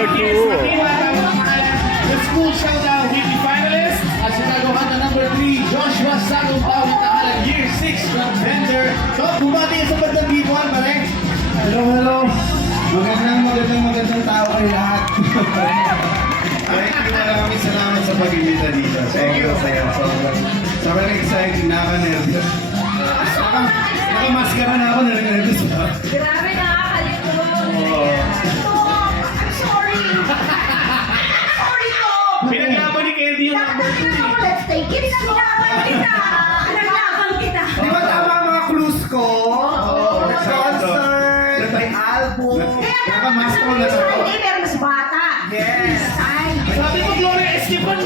number 2. The school showdown weekly finalist at sinagawa na number 3, Joshua Sagumpaw na nakalang year 6 contender. So, bumati sa bandang B1, pare. Hello. Magandang tao kayo lahat. Thank you, maraming salamat sa pag-imbita dito. Thank you. Sobrang exciting, nakaka-nervous. Naka-maskara na ako, nare-nervous ba? Grabe, nakakalito. Oo. I'm sorry. Sorry to. Pinaglaban ni Candy yung number 2. Let's take it. Pinaglaban kita. Pinaglaban kita. Di ba tama ang mga clues ko? Oo. Concert, may album. Naka-mask ko na sa Hindi, pero mas bata. Yes. Ay. Sabi mo, Gloria Estefan.